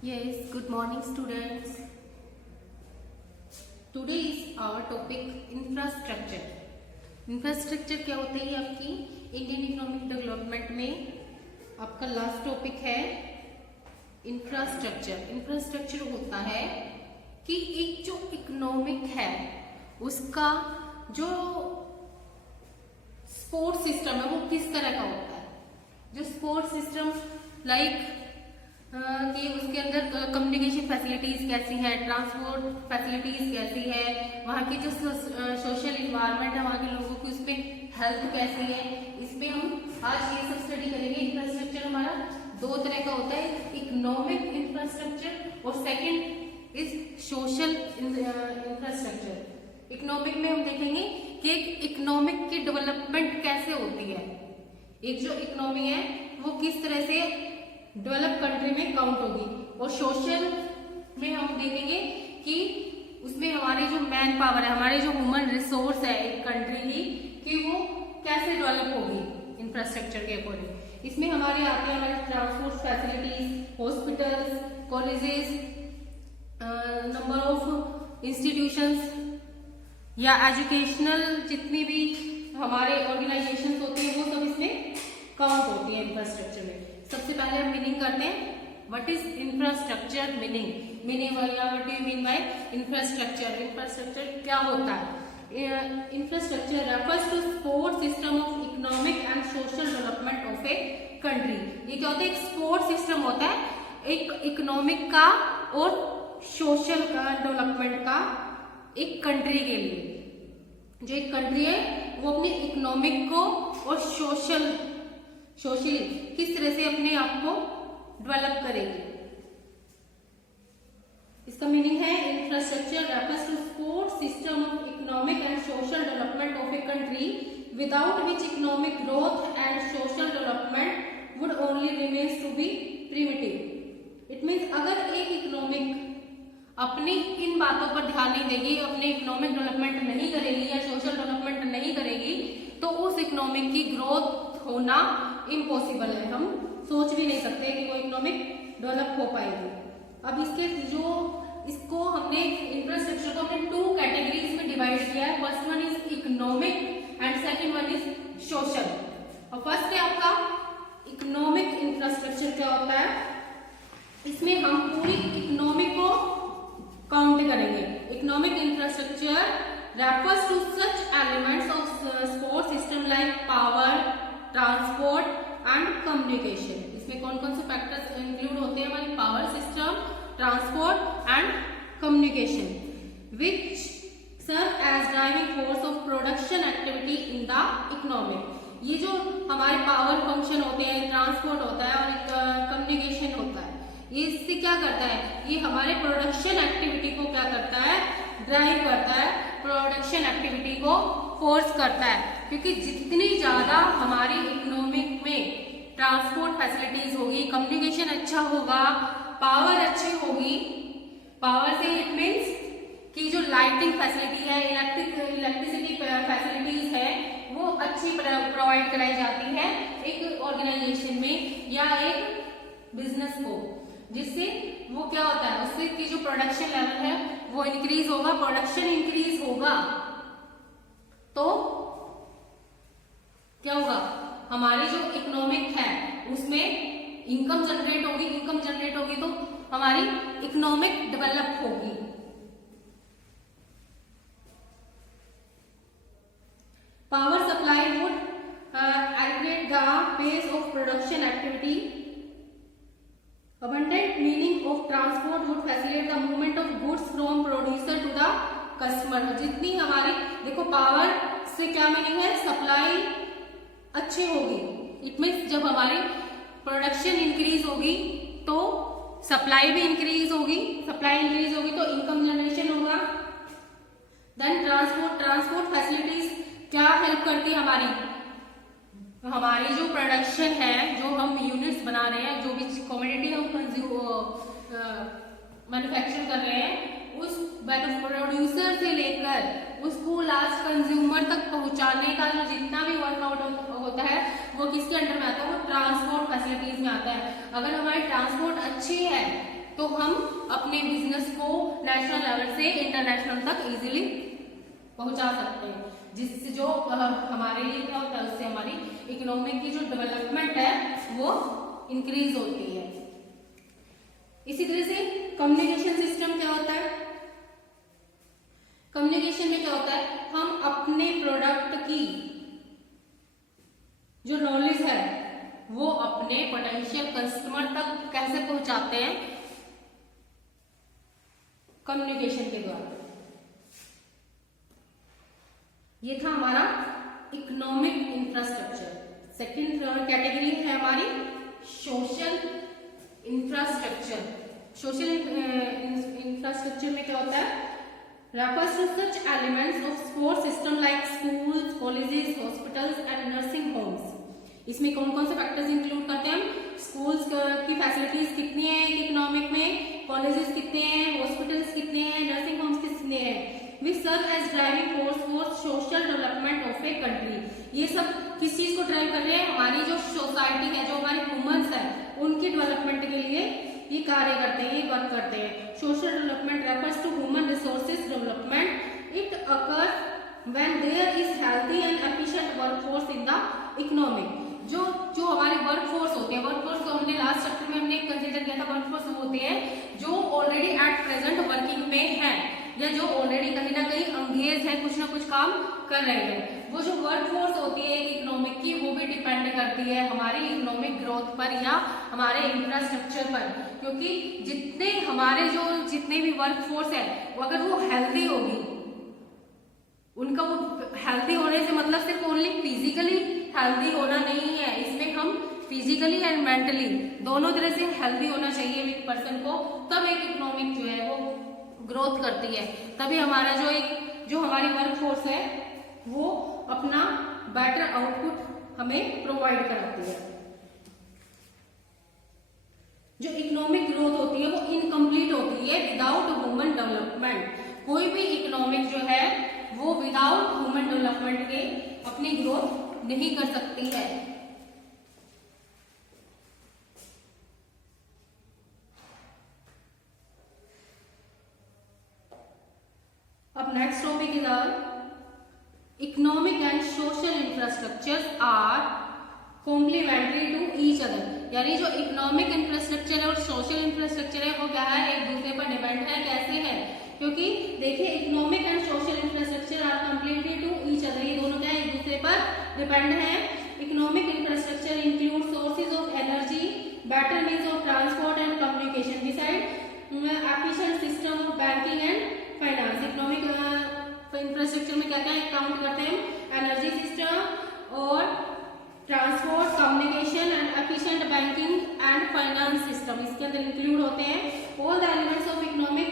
Yes, good morning students. Today is our topic infrastructure. Infrastructure क्या होता है? ये आपकी इंडियन इकोनॉमिक डेवलपमेंट में आपका लास्ट टॉपिक है इंफ्रास्ट्रक्चर। इंफ्रास्ट्रक्चर होता है कि एक जो इकोनॉमिक है उसका जो सपोर्ट सिस्टम है वो किस तरह का होता है। जो सपोर्ट सिस्टम लाइक कि उसके अंदर कम्युनिकेशन फैसिलिटीज कैसी है, ट्रांसपोर्ट फैसिलिटीज कैसी है, वहाँ की जो सोशल इन्वायरमेंट है, वहाँ के लोगों की उसमें हेल्थ कैसी है, इस पे हम आज ये सब स्टडी करेंगे। इंफ्रास्ट्रक्चर हमारा दो तरह का होता है, इकोनॉमिक इंफ्रास्ट्रक्चर और second is social infrastructure. Economic में हम देखेंगे कि एक इकोनॉमिक की डेवलपमेंट कैसे होती है, एक जो इकोनॉमी है वो किस तरह से डेवलप कंट्री में काउंट होगी, और सोशल में हम देखेंगे कि उसमें हमारे जो मैन पावर है, हमारे जो ह्यूमन रिसोर्स है एक कंट्री की, कि वो कैसे डेवलप होगी इंफ्रास्ट्रक्चर के अकॉर्डिंग। इसमें हमारे आते हैं हमारे transport facilities, hospitals, colleges, number of institutions या एजुकेशनल जितनी भी हमारे ऑर्गेनाइजेशन होते हैं वो सब इसमें काउंट होती है इंफ्रास्ट्रक्चर में। सबसे पहले हम मीनिंग करते हैं, व्हाट इज इंफ्रास्ट्रक्चर मीनिंग या what do you mean by infrastructure. Infrastructure क्या होता है? Infrastructure refers to support system of economic and social development of a country. ये क्या होता है? एक सपोर्ट सिस्टम होता है एक इकोनॉमिक का और सोशल का डेवलपमेंट का एक कंट्री के लिए। जो एक कंट्री है वो अपने इकोनॉमिक को और सोशली किस तरह से अपने आप को डेवलप करेगी। इसका मीनिंग है infrastructure refers to support system of economic and social development of a country without which economic growth and social development would only remains to be primitive. It means अगर एक इकोनॉमिक अपनी इन बातों पर ध्यान नहीं देगी, अपने इकोनॉमिक डेवलपमेंट नहीं करेगी या सोशल डेवलपमेंट नहीं करेगी, तो उस इकोनॉमिक की ग्रोथ होना इम्पॉसिबल है। हम सोच भी नहीं सकते कि वो इकोनॉमिक डेवलप हो पाएगी। अब इसको हमने इंफ्रास्ट्रक्चर को हमने टू कैटेगरीज में डिवाइड किया है। First one is economic and second one is social. और फर्स्ट है आपका इकोनॉमिक इंफ्रास्ट्रक्चर। क्या होता है? इसमें हम पूरी इकोनॉमिक को काउंट करेंगे। Economic infrastructure refers to such elements of support system like power, transport and communication. इसमें कौन कौन से फैक्टर्स इंक्लूड होते हैं? हमारे power system, transport and communication, which serve as driving force of production activity in the economic. ये जो हमारे पावर फंक्शन होते हैं, ट्रांसपोर्ट होता है और कम्युनिकेशन होता है, ये इससे क्या करता है? ये हमारे प्रोडक्शन एक्टिविटी को क्या करता है? ड्राइव करता है, प्रोडक्शन एक्टिविटी को फोर्स करता है। क्योंकि जितनी ज्यादा हमारी इकोनॉमिक में ट्रांसपोर्ट फैसिलिटीज होगी, कम्युनिकेशन अच्छा होगा, पावर अच्छी होगी, पावर से इट मीन्स कि जो लाइटिंग फैसिलिटी है, इलेक्ट्रिसिटी फैसिलिटीज है वो अच्छी प्रोवाइड कराई जाती है एक ऑर्गेनाइजेशन में या एक बिजनेस को, जिससे वो क्या होता है? उससे की जो प्रोडक्शन लेवल है वो इंक्रीज होगा। प्रोडक्शन इंक्रीज होगा तो क्या होगा? हमारी जो इकोनॉमिक है उसमें इनकम जनरेट होगी। इनकम जनरेट होगी तो हमारी इकोनॉमिक डेवलप होगी। Power supply would elevate the pace of production activity. Abundant meaning of transport would facilitate the movement of goods from producer to the customer। जितनी हमारी देखो पावर से क्या मीनिंग है? सप्लाई अच्छी होगी। इट मीन्स जब हमारी प्रोडक्शन इंक्रीज होगी तो सप्लाई भी इंक्रीज होगी, सप्लाई इंक्रीज होगी तो इनकम जनरेशन होगा। देन ट्रांसपोर्ट फैसिलिटीज क्या हेल्प करती है? हमारी जो प्रोडक्शन है, जो हम यूनिट्स बना रहे हैं, जो भी कमोडिटी हम मैन्युफैक्चर कर रहे हैं, उस प्रोड्यूसर से लेकर उसको लास्ट कंज्यूमर तक पहुंचाने का जो जितना भी वर्कआउट होता है वो किसके अंडर में आता है? वो ट्रांसपोर्ट फैसिलिटीज में आता है। अगर हमारी ट्रांसपोर्ट अच्छी है तो हम अपने बिजनेस को नेशनल लेवल से इंटरनेशनल तक इजीली पहुंचा सकते हैं, जिससे जो हमारे लिए क्या होता है, उससे हमारी इकोनॉमिक की जो डेवलपमेंट है वो इंक्रीज होती है। इसी तरह से कम्युनिकेशन सिस्टम क्या होता है? कम्युनिकेशन में क्या होता है, हम अपने प्रोडक्ट की जो नॉलेज है वो अपने पोटेंशियल कस्टमर तक कैसे पहुंचाते हैं? कम्युनिकेशन के द्वारा। ये था हमारा इकोनॉमिक इंफ्रास्ट्रक्चर। सेकंड कैटेगरी है हमारी सोशल इंफ्रास्ट्रक्चर। सोशल इंफ्रास्ट्रक्चर में क्या होता है, refers to such elements of support system like schools, colleges, hospitals and nursing homes। इसमें कौन कौन से फैक्टर्स इंक्लूड करते हैं? स्कूल्स की फैसिलिटीज कितनी है इकोनॉमिक में, कॉलेजेस कितने हैं, हॉस्पिटल्स कितने हैं, नर्सिंग होम्स कितने हैं। We serve as driving force for social development of a country. ये सब किस चीज को ड्राइव कर रहे हैं? हमारी जो सोसाइटी है, जो हमारे ह्यूमंस है, उनकी डेवलपमेंट के लिए ये कार्य करते हैं, ये वर्क करते हैं। Social development refers to human resources development. It occurs when there is healthy and efficient workforce in the economic. जो जो हमारे वर्कफोर्स होते हैं, वर्कफोर्स को हमने लास्ट चैप्टर में हमने कंसीडर किया था। वर्कफोर्स होते हैं जो ऑलरेडी एट प्रेजेंट वर्किंग में है, या जो ऑलरेडी कहीं ना कहीं अंगेज है, कुछ ना कुछ काम कर रहे हैं। वो जो वर्कफोर्स होती है इकोनॉमिक की, वो भी डिपेंड करती है हमारी इकोनॉमिक ग्रोथ पर या हमारे इंफ्रास्ट्रक्चर पर। क्योंकि जितने भी वर्कफोर्स है, अगर वो हेल्दी होगी, उनका वो हेल्दी होने से मतलब सिर्फ ओनली फिजिकली हेल्दी होना नहीं है, इसमें हम फिजिकली एंड मेंटली दोनों तरह से हेल्दी होना चाहिए एक पर्सन को, तब एक इकोनॉमिक जो है वो ग्रोथ करती है। तभी हमारा जो हमारी वर्कफोर्स है वो अपना बेटर आउटपुट हमें प्रोवाइड कराती है। जो इकोनॉमिक ग्रोथ होती है वो इनकम्प्लीट होती है विदाउट ह्यूमन डेवलपमेंट। कोई भी इकोनॉमिक जो है वो विदाउट ह्यूमन डेवलपमेंट के अपनी ग्रोथ नहीं कर सकती है। अब next topic is our economic and social infrastructure are complementary to each other. यानी जो इकोनॉमिक इंफ्रास्ट्रक्चर है और सोशल इंफ्रास्ट्रक्चर है वो क्या है, एक दूसरे पर डिपेंड है। कैसे है? क्योंकि देखिए economic and social infrastructure are completely to each other, ये दोनों क्या है, एक दूसरे पर डिपेंड है। Economic infrastructure include sources of energy, better means of transport and communication, beside efficient system of banking and finance. Economic infrastructure में क्या क्या काउंट करते हैं? एनर्जी सिस्टम और transport, communication and efficient banking and finance system इसके अंदर include होते हैं। All the elements of economic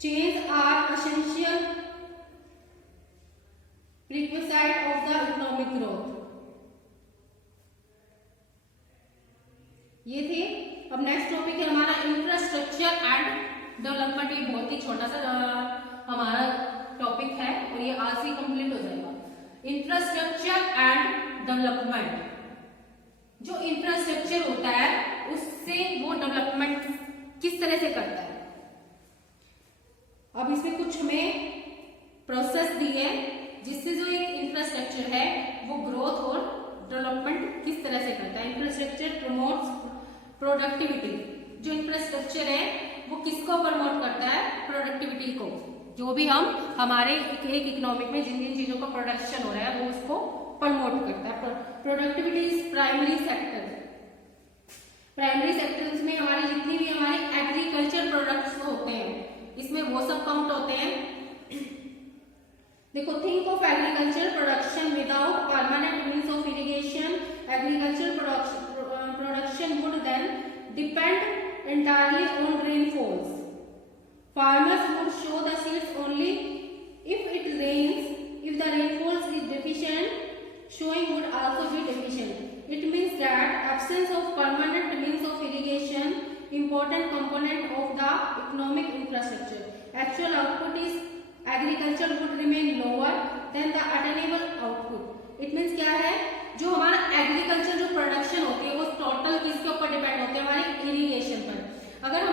change are essential requisite of the economic growth. ये थे। अब नेक्स्ट टॉपिक है हमारा इंफ्रास्ट्रक्चर एंड डेवलपमेंट। ये बहुत ही छोटा सा हमारा टॉपिक है और ये आज ही कंप्लीट हो जाएगा। Infrastructure and development. जो इंफ्रास्ट्रक्चर होता है उससे वो डेवलपमेंट किस तरह से करता है। अब इसमें कुछ हमें प्रोसेस दी है जिससे जो एक इंफ्रास्ट्रक्चर है वो ग्रोथ और डेवलपमेंट किस तरह से करता है। Infrastructure promotes productivity. जो इंफ्रास्ट्रक्चर है वो किसको प्रमोट करता है? प्रोडक्टिविटी को। जो भी हम हमारे एक इकोनॉमिक में जिन जिन चीजों का प्रोडक्शन हो रहा है वो उसको प्रमोट करता है। Productivity is primary sector. Primary sectors में हमारी जितनी भी हमारी एग्रीकल्चर प्रोडक्ट्स होते हैं इसमें वो सब काउंट होते हैं। देखो, think of agriculture production without permanent means of irrigation. Agriculture production would then depend entirely on rainfalls. Farmers would sow the seeds only if it rains. If the rainfalls is deficient, sowing would also be deficient. It means that absence of permanent means of irrigation, important component of the economic infrastructure. Actual output is agriculture would remain lower than the attainable output. It means क्या है, जो हमारा agriculture जो production होती है वो total किसके ऊपर डिपेंड होती है? हमारे इरिगेशन पर। अगर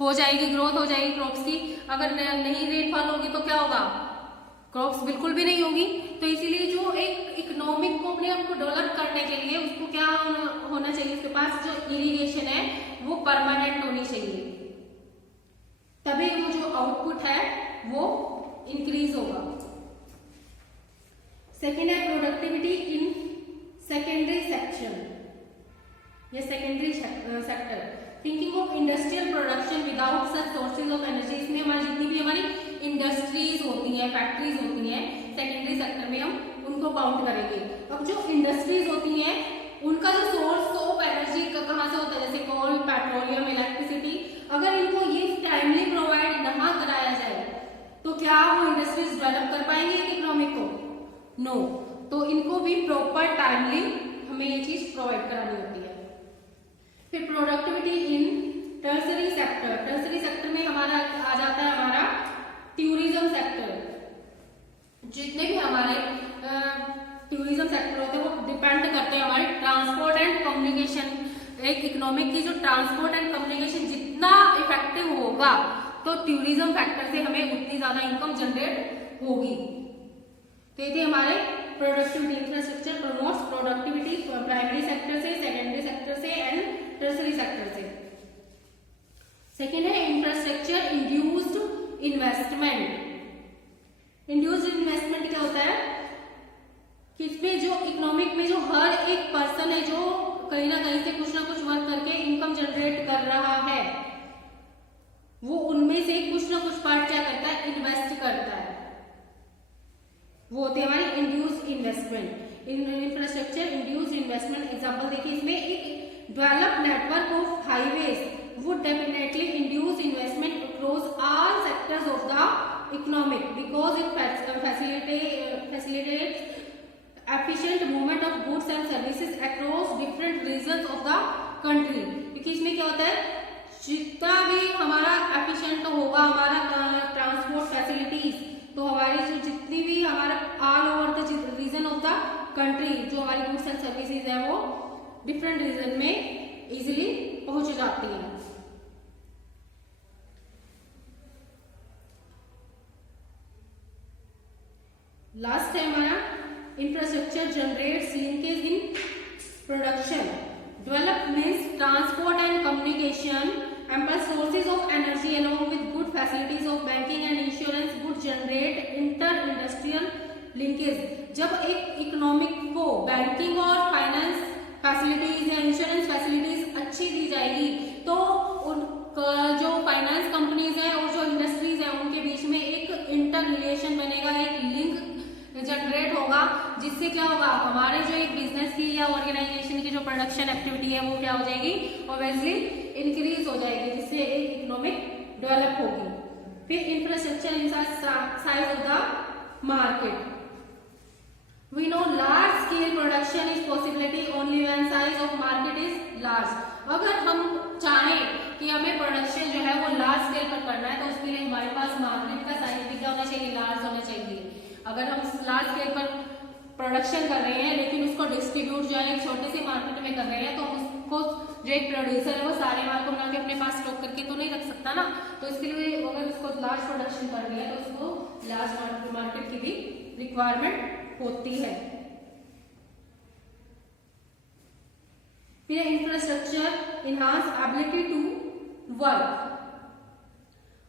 हो जाएगी, ग्रोथ हो जाएगी क्रॉप्स की। अगर नहीं रेनफॉल होगी तो क्या होगा, क्रॉप्स बिल्कुल भी नहीं होगी। तो इसीलिए जो एक इकोनॉमिक को अपने आपको डेवलप करने के लिए उसको क्या होना चाहिए, उसके पास जो इरिगेशन है वो परमानेंट होनी चाहिए, तभी वो जो आउटपुट है वो इंक्रीज होगा। सेकेंड है प्रोडक्टिविटी इन सेकेंडरी सेक्शन या secondary sector. Thinking of industrial production without such sources of energy. इसमें हमारी जितनी भी हमारी इंडस्ट्रीज होती हैं, फैक्ट्रीज होती हैं, सेकेंडरी सेक्टर में हम उनको काउंट करेंगे। अब जो इंडस्ट्रीज होती हैं उनका जो सोर्स ऑफ एनर्जी कहाँ से होता है, जैसे कोल, पेट्रोलियम, इलेक्ट्रिसिटी, अगर इनको ये टाइमली प्रोवाइड ना कराया जाए तो क्या वो इंडस्ट्रीज डेवलप कर पाएंगे इकोनॉमिक को? नो। तो इनको भी प्रॉपर टाइमली हमें ये चीज प्रोवाइड करानी होती है। फिर productivity in tertiary sector. Tertiary sector में हमारा आ जाता है हमारा टूरिज्म सेक्टर। जितने भी हमारे टूरिज्म सेक्टर होते हैं वो डिपेंड करते हैं हमारे ट्रांसपोर्ट एंड कम्युनिकेशन। एक इकोनॉमिक की जो ट्रांसपोर्ट एंड कम्युनिकेशन जितना इफेक्टिव होगा तो टूरिज्म फैक्टर से हमें उतनी ज्यादा इनकम जनरेट होगी। तो ये थे हमारे productivity. Infrastructure promotes productivity primary sector से, सेकेंडरी सेक्टर से एंड टर्सरी सेक्टर से। सेकेंड है infrastructure induced investment. Induced investment क्या होता है कि इसमें जो इकोनॉमिक में जो हर एक पर्सन है जो कहीं ना कहीं से कुछ ना कुछ वर्क करके इनकम जनरेट कर रहा है, वो उनमें से कुछ ना कुछ पार्ट क्या करता है, इन्वेस्ट करता है। वो होते हैं हमारी induced investment. Infrastructure induced investment example देखिए, इसमें एक develop network of highways would definitely induce investment across all sectors of the economic because it facilitates efficient movement of goods and services across different regions of the country। क्योंकि इसमें क्या होता है, जितना भी हमारा एफिशिएंट होगा हमारा ट्रांसपोर्ट फैसिलिटीज, तो हमारी जो जितनी भी हमारा all over the region of the country जो हमारी गुड्स एंड सर्विसेज है वो डिफरेंट रीजन में इजीली पहुंच जाती है। लास्ट है हमारा infrastructure generates linkage in production, develop means transport and communication, ample sources of energy along with good facilities of banking and insurance would generate inter-industrial linkage। जब एक इकोनॉमिक को banking और फाइनेंस फैसिलिटीज या insurance facilities अच्छी दी जाएगी तो जो finance companies है और जो इंडस्ट्रीज है उनके बीच में एक इंटर रिलेशन बनेगा, एक लिंक जनरेट होगा, जिससे क्या होगा, हमारे जो एक बिजनेस की या ऑर्गेनाइजेशन की जो प्रोडक्शन एक्टिविटी है वो क्या हो जाएगी, ऑब्वियसली इंक्रीज हो जाएगी, जिससे एक इकोनॉमिक डेवलप होगी। फिर infrastructure in size of the market. We know large scale production is possibility only when size of market is large. अगर हम चाहें कि हमें प्रोडक्शन जो है वो लार्ज स्केल पर करना है तो उसके लिए हमारे पास मार्केट का साइज भी क्या होना चाहिए, लार्ज होना चाहिए। अगर हम लार्ज स्केल पर प्रोडक्शन कर रहे हैं लेकिन उसको डिस्ट्रीब्यूट जो है एक छोटे से मार्केट में कर रहे हैं तो उसको जो एक प्रोड्यूसर है वो सारे माल को बना के अपने पास स्टॉक करके तो नहीं रख सकता ना। तो इसके लिए अगर उसको लार्ज प्रोडक्शन कर रही है तो उसको लार्ज मार्केट की भी रिक्वायरमेंट होती है। फिर infrastructure enhance ability to work.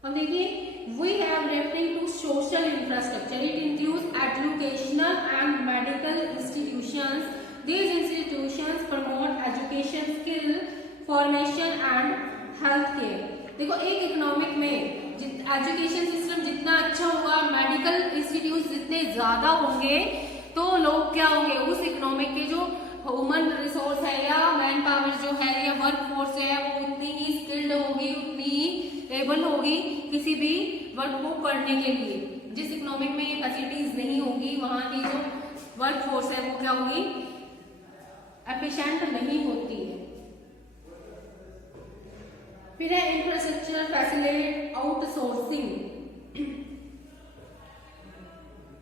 अब देखिए, we have referring to social infrastructure. It includes educational and medical institutions. These institutions promote education, skill formation and health care. देखो, एक इकोनॉमिक में एजुकेशन सिस्टम जितना अच्छा होगा, मेडिकल इंस्टीट्यूट जितने ज्यादा होंगे तो लोग क्या होंगे, उस इकोनॉमिक के जो ह्यूमन रिसोर्स है या मैन पावर जो है या वर्क फोर्स है वो उतनी ही स्किल्ड होगी, उतनी ही एबल होगी किसी भी वर्क को करने के लिए। जिस इकोनॉमिक में ये फैसिलिटीज नहीं होगी वहां की जो वर्क फोर्स है वो क्या होगी, एफिशिएंट नहीं होती है। फिर है इंफ्रास्ट्रक्चर फैसिलिटेट आउटसोर्सिंग।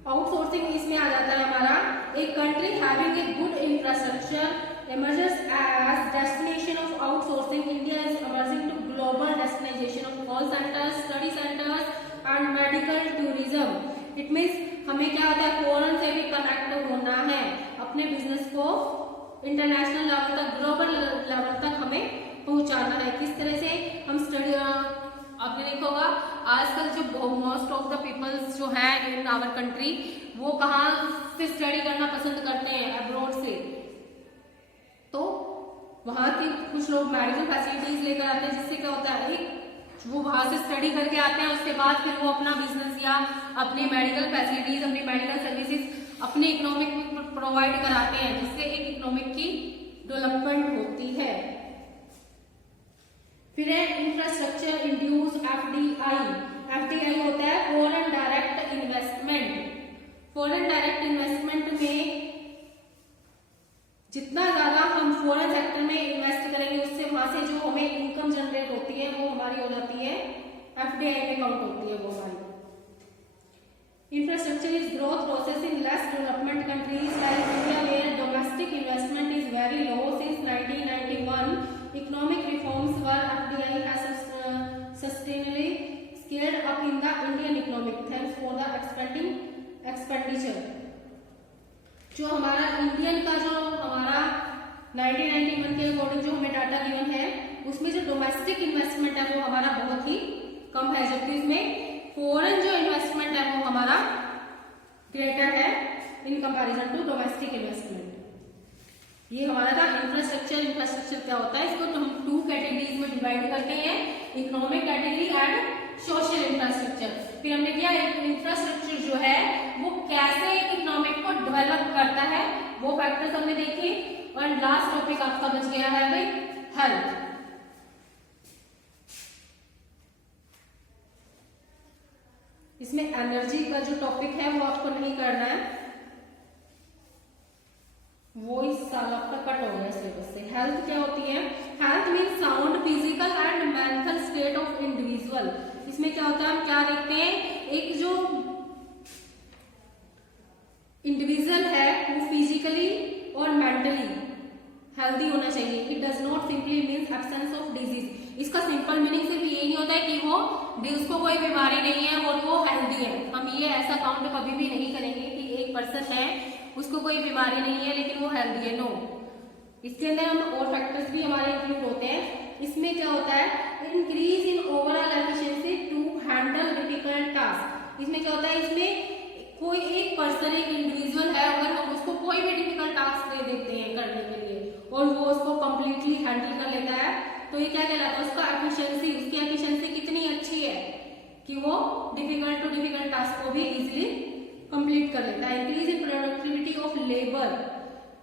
आउटसोर्सिंग इसमें आ जाता है हमारा, एक country having a good infrastructure emerges as destination of outsourcing. India is emerging to global destination of call centers, study centers and medical tourism. It means हमें क्या होता है, फॉरेन से भी कनेक्ट होना है, अपने बिजनेस को इंटरनेशनल लेवल तक, ग्लोबल लेवल तक हमें पहुंचाना है। किस तरह से हम स्टडी, आपने देखा होगा आजकल जो मोस्ट ऑफ द पीपल्स जो है इन आवर कंट्री, वो कहाँ से स्टडी करना पसंद करते हैं, अब्रॉड से। तो वहाँ के कुछ लोग मेडिकल फैसिलिटीज लेकर आते हैं, जिससे क्या होता है, एक वो वहां से स्टडी करके आते हैं, उसके बाद फिर वो अपना बिजनेस या अपनी मेडिकल फैसिलिटीज, अपनी मेडिकल सर्विसेज अपने इकोनॉमिक में प्रोवाइड कराते हैं, जिससे एक इकोनॉमिक की डेवलपमेंट होती है। फिर है इंफ्रास्ट्रक्चर इंड्यूस एफडीआई। एफडीआई होता है foreign direct investment. Foreign direct investment में जितना ज्यादा हम फॉरेन सेक्टर में इन्वेस्ट करेंगे, उससे वहां से जो हमें इनकम जनरेट होती है वो हमारी हो जाती है, एफडीआई में काउंट होती है वो हमारी। Infrastructure is growth process in less development countries like India where domestic investment is very low since 1991. Economic reforms were FDI has sustainably scaled up in the Indian economic thanks for the expending expenditure. जो हमारा Indian का जो हमारा 1991 के according जो हमें data given है, उसमें जो डोमेस्टिक इन्वेस्टमेंट है वो हमारा बहुत ही कम है, जबकि इसमें फॉरेन जो इन्वेस्टमेंट है वो हमारा ग्रेटर है in comparison to domestic investment. ये हमारा था इंफ्रास्ट्रक्चर। इंफ्रास्ट्रक्चर क्या होता है, इसको तो हम 2 कैटेगरीज में डिवाइड करते हैं, economic category and social infrastructure. फिर हमने किया इंफ्रास्ट्रक्चर जो है वो कैसे इकोनॉमिक को डेवलप करता है, वो फैक्टर्स हमने देखे। और लास्ट टॉपिक आपका बच गया है भाई हेल्थ। इसमें एनर्जी का जो टॉपिक है वो आपको नहीं करना है, वो इस साल आपका कट हो गया सिलेबस से। हेल्थ क्या होती है, health means sound physical and mental state of individual. इसमें क्या होता है, हम क्या देखते हैं, एक जो इंडिविजुअल है वो फिजिकली और मेंटली हेल्दी होना चाहिए। It does not simply means absence of disease. इसका सिंपल मीनिंग सिर्फ ये नहीं होता है कि वो उसको कोई बीमारी नहीं है और वो हेल्दी है। हम ये ऐसा काउंट कभी भी नहीं करेंगे कि एक पर्सन है उसको कोई बीमारी नहीं है लेकिन वो हेल्दी है, नो। इसके अंदर हम और फैक्टर्स भी हमारे इंक्लूड होते हैं। इसमें क्या होता है, increase in overall efficiency to handle difficult task. इसमें क्या होता है, इसमें कोई एक पर्सन, एक इंडिविजुअल है, अगर हम उसको कोई भी डिफिकल्ट टास्क दे देते हैं करने के लिए और वो उसको कंप्लीटली हैंडल कर लेता है, तो ये क्या कहलाता है, उसका एफिशिएंसी, उसकी एफिशिएंसी कितनी अच्छी है कि वो डिफिकल्ट टू डिफिकल्ट टास्क को भी इजीली कंप्लीट कर लेता है। Increase in productivity of labour.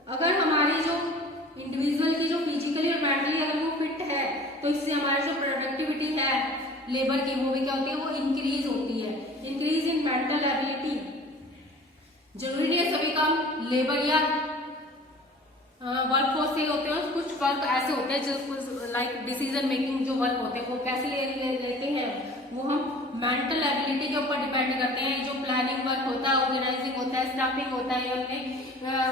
अगर हमारी जो इंडिविजुअल की जो फिजिकली और मेंटली अगर वो फिट है, तो इससे हमारी जो प्रोडक्टिविटी है लेबर की, वो भी क्या होती है, वो इंक्रीज होती है। Increase in mental ability. जरूरी नहीं है सभी काम लेबर या वर्क फोर्स से होते हैं, कुछ वर्क ऐसे होते हैं जो लाइक डिसीजन मेकिंग जो वर्क होते हैं वो कैसे लेते हैं, वो हम मेंटल एबिलिटी के ऊपर डिपेंड करते हैं। जो प्लानिंग वर्क होता है, ऑर्गेनाइजिंग होता है, स्टाफिंग होता है, अपने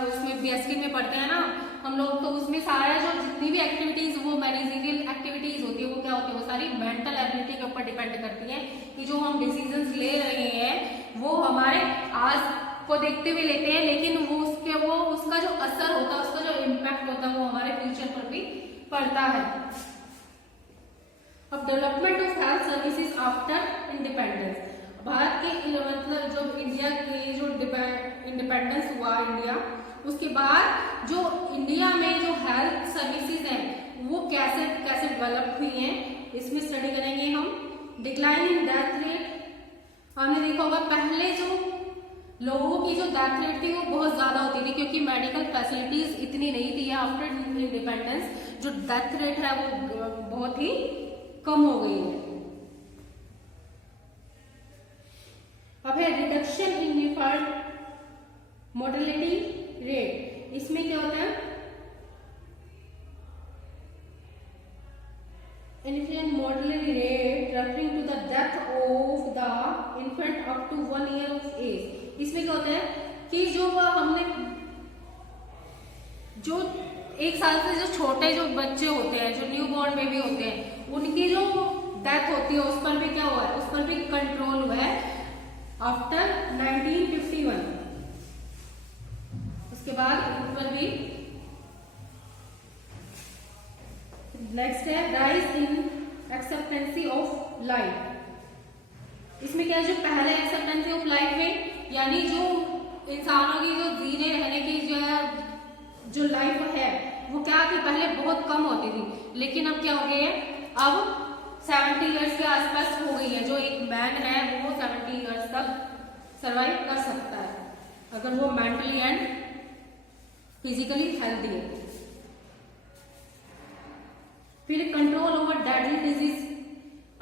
उसमें बीएससी में पढ़ते हैं ना हम लोग, तो उसमें सारा जो जितनी भी एक्टिविटीज वो मैनेजरियल एक्टिविटीज होती है वो क्या होती है, वो सारी मेंटल एबिलिटी के ऊपर डिपेंड करती है कि जो हम डिसीजन ले रहे हैं वो हमारे आज को देखते हुए लेते हैं, लेकिन वो उसका जो असर होता है, उसका जो इम्पैक्ट होता है वो हमारे फ्यूचर पर भी पड़ता है। अब development of health services after independence. Bharat के मतलब जो इंडिया के जो इंडिपेंडेंस हुआ इंडिया, उसके बाद जो इंडिया में जो हेल्थ सर्विसेज हैं वो कैसे कैसे डेवलप हुई हैं, इसमें स्टडी करेंगे हम। Decline in death rate. हमने देखा होगा पहले जो लोगों की जो डेथ रेट थी वो बहुत ज्यादा होती थी क्योंकि मेडिकल फैसिलिटीज इतनी नहीं थी। आफ्टर इंडिपेंडेंस जो डेथ रेट है वो बहुत ही कम हो गई है। अब है reduction in deferred mortality rate. इसमें क्या होता है, infant mortality rate referring to the death of the infant up to 1 year of age। इसमें क्या होता है कि जो हमने जो 1 साल से जो छोटे जो बच्चे होते हैं, जो न्यू बॉर्न बेबी होते हैं, उनकी जो डेथ होती है उस पर भी क्या हुआ है, उस पर भी कंट्रोल हुआ है आफ्टर 1951। उसके बाद उन पर भी नेक्स्ट है राइज इन एक्सेप्टेंसी ऑफ लाइफ। इसमें क्या है, जो पहले एक्सेप्टेंसी ऑफ लाइफ में यानी जो इंसानों की जो जीने रहने की जो लाइफ है वो क्या थी, पहले बहुत कम होती थी, लेकिन अब क्या हो गई है, अब 70 इयर्स के आसपास हो गई है। जो एक मैन है वो 70 इयर्स तक सरवाइव कर सकता है अगर वो मेंटली एंड फिजिकली हेल्दी है। फिर control over deadly disease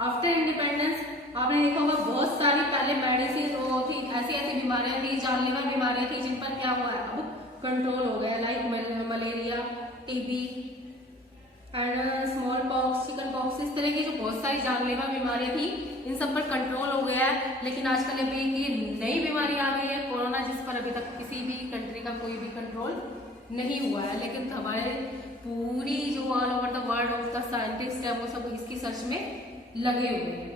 after independence. आपने देखा होगा बहुत सारी पहले मेडिसिन वो थी, ऐसी ऐसी बीमारियां थी, जानलेवा बीमारियां थी, जिन पर क्या हुआ है, अब कंट्रोल हो गया, like malaria, TB and small pox, chicken pox, इस तरह की जो बहुत सारी जानलेवा बीमारियां थी, इन सब पर कंट्रोल हो गया है। लेकिन आजकल अभी एक नई बीमारी आ गई है कोरोना, जिस पर अभी तक किसी भी कंट्री का कोई भी कंट्रोल नहीं हुआ है, लेकिन हमारे पूरी जो all over the world of the scientist है वो सब इसकी सर्च में लगे हुए हैं।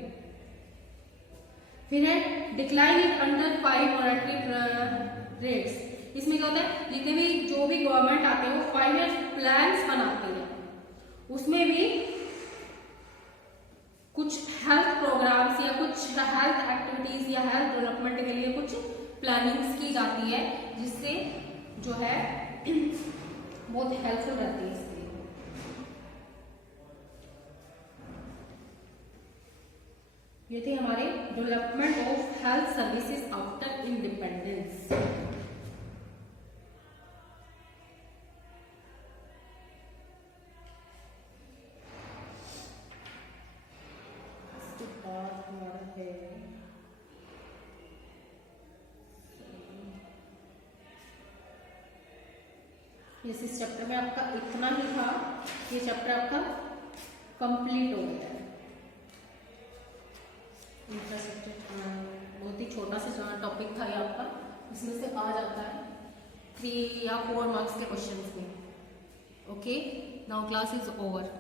फिर है decline in under 5 monetary rates. इसमें क्या होता है, जितने भी जो भी गवर्नमेंट आते हैं वो 5 ईयर प्लान्स बनाते हैं, उसमें भी कुछ हेल्थ प्रोग्राम्स या कुछ हेल्थ एक्टिविटीज या हेल्थ डेवलपमेंट के लिए कुछ प्लानिंग्स की जाती है, जिससे जो है बहुत हेल्पफुल रहती है इसके लिए। ये थे हमारे development of health services after independence. इस चैप्टर में आपका इतना ही था, ये चैप्टर आपका कंप्लीट हो गया है। इंफ्रास्ट्रक्चर बहुत ही छोटा सा टॉपिक था ये आपका, इसमें से आ जाता है 3 या 4 मार्क्स के क्वेश्चंस में। Okay, now class is over.